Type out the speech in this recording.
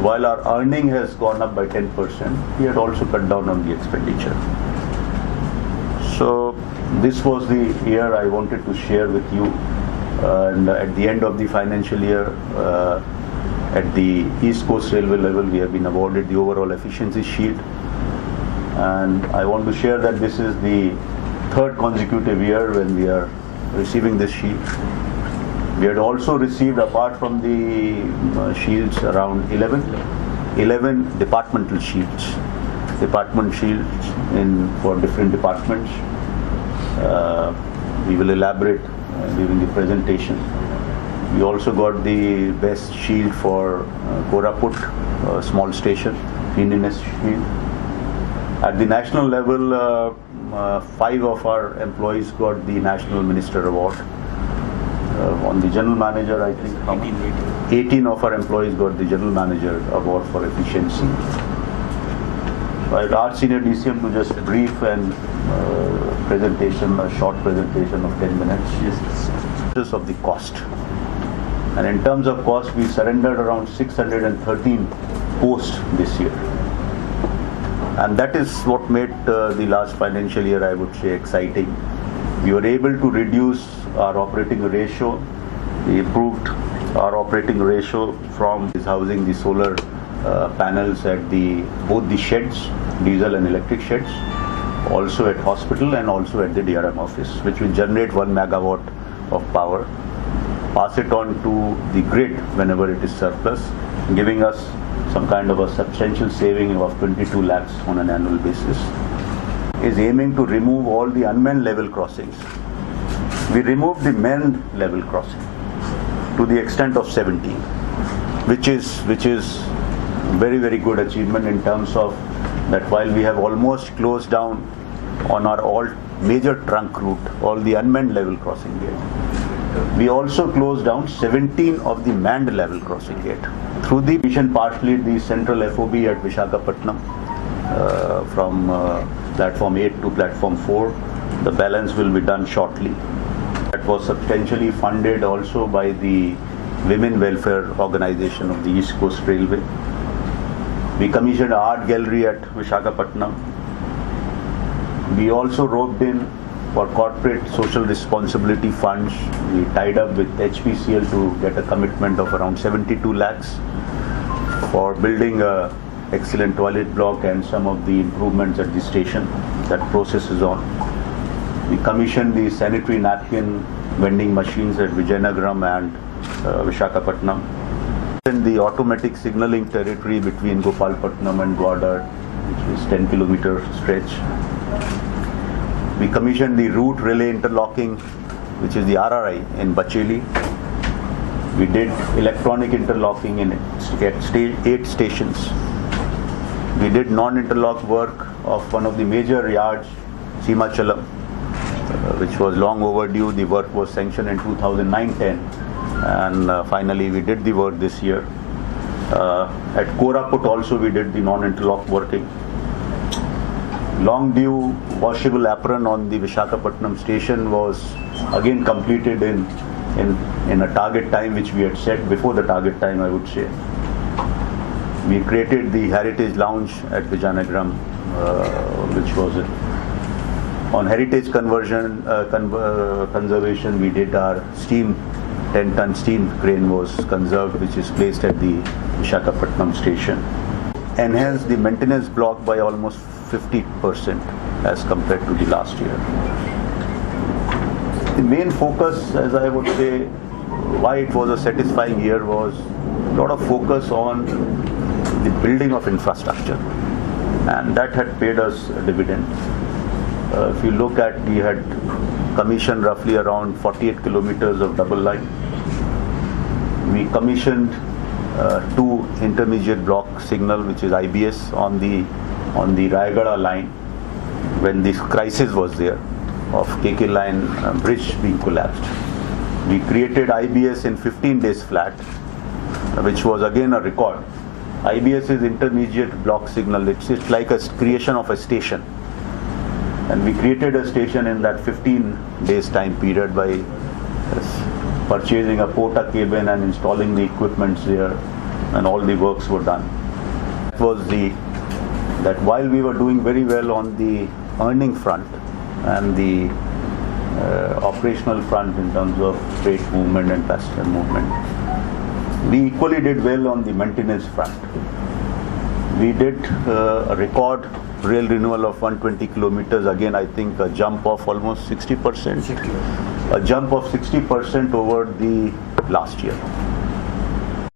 So while our earning has gone up by 10%, we had also cut down on the expenditure. So this was the year I wanted to share with you. And at the end of the financial year, at the East Coast Railway level, we have been awarded the overall efficiency shield. And I want to share that this is the third consecutive year when we are receiving this shield. We had also received, apart from the shields, around 11 departmental shields. Department shields for different departments. We will elaborate during the presentation. We also got the best shield for Koraput, small station, cleanliness shield. At the national level, 5 of our employees got the National Minister Award. On the General Manager, I think 18 of our employees got the General Manager Award for efficiency. So I'd ask Senior DCM to just brief and a short presentation of 10 minutes. Yes. Of the cost. And in terms of cost, we surrendered around 613 posts this year. And that is what made the last financial year, I would say, exciting. We were able to reduce our operating ratio. We improved our operating ratio from housing the solar panels at both the sheds, diesel and electric sheds, also at hospital and also at the DRM office, which will generate 1 megawatt of power, pass it on to the grid whenever it is surplus, giving us some kind of a substantial saving of 22 lakhs on an annual basis. Is aiming to remove all the unmanned level crossings. We removed the manned level crossing to the extent of 17, which is very, very good achievement in terms of that while we have almost closed down on our all major trunk route, all the unmanned level crossing gate. We also closed down 17 of the manned level crossing gate. Through the mission, partially the central FOB at Visakhapatnam, from platform 8 to platform 4. The balance will be done shortly. That was substantially funded also by the Women Welfare Organization of the East Coast Railway. We commissioned an art gallery at Visakhapatnam. We also roped in for corporate social responsibility funds. We tied up with HPCL to get a commitment of around 72 lakhs for building a excellent toilet block and some of the improvements at the station. That process is on. We commissioned the sanitary napkin vending machines at Vijayanagaram and Visakhapatnam. In the automatic signaling territory between Gopalpatnam and Gwadar, which is 10-kilometer stretch. We commissioned the route relay interlocking, which is the RRI in Bacheli. We did electronic interlocking in 8 stations. We did non-interlock work of one of the major yards, Simachalam, which was long overdue. The work was sanctioned in 2009-10, and finally we did the work this year. At Koraput also we did the non-interlock working. Long due washable apron on the Visakhapatnam station was again completed in a target time which we had set before the target time, I would say. We created the Heritage Lounge at Vijayanagaram, which was it. On heritage conversion, conservation, we did our 10-ton steam crane was conserved, which is placed at the Visakhapatnam station. Enhanced the maintenance block by almost 50% as compared to the last year. The main focus, as I would say, why it was a satisfying year was a lot of focus on the building of infrastructure, and that had paid us a dividend. If you look at, we had commissioned roughly around 48 kilometers of double line. We commissioned 2 intermediate block signal, which is IBS, on the Raigada line when this crisis was there of KK line bridge being collapsed. We created IBS in 15 days flat, which was again a record. IBS is intermediate block signal. It's like a creation of a station. And we created a station in that 15 days time period by purchasing a porta cabin and installing the equipments there. and all the works were done. That while we were doing very well on the earning front and the operational front in terms of freight movement and passenger movement, we equally did well on the maintenance front. We did a record rail renewal of 120 kilometers. Again, I think a jump of almost 60%. A jump of 60% over the last year.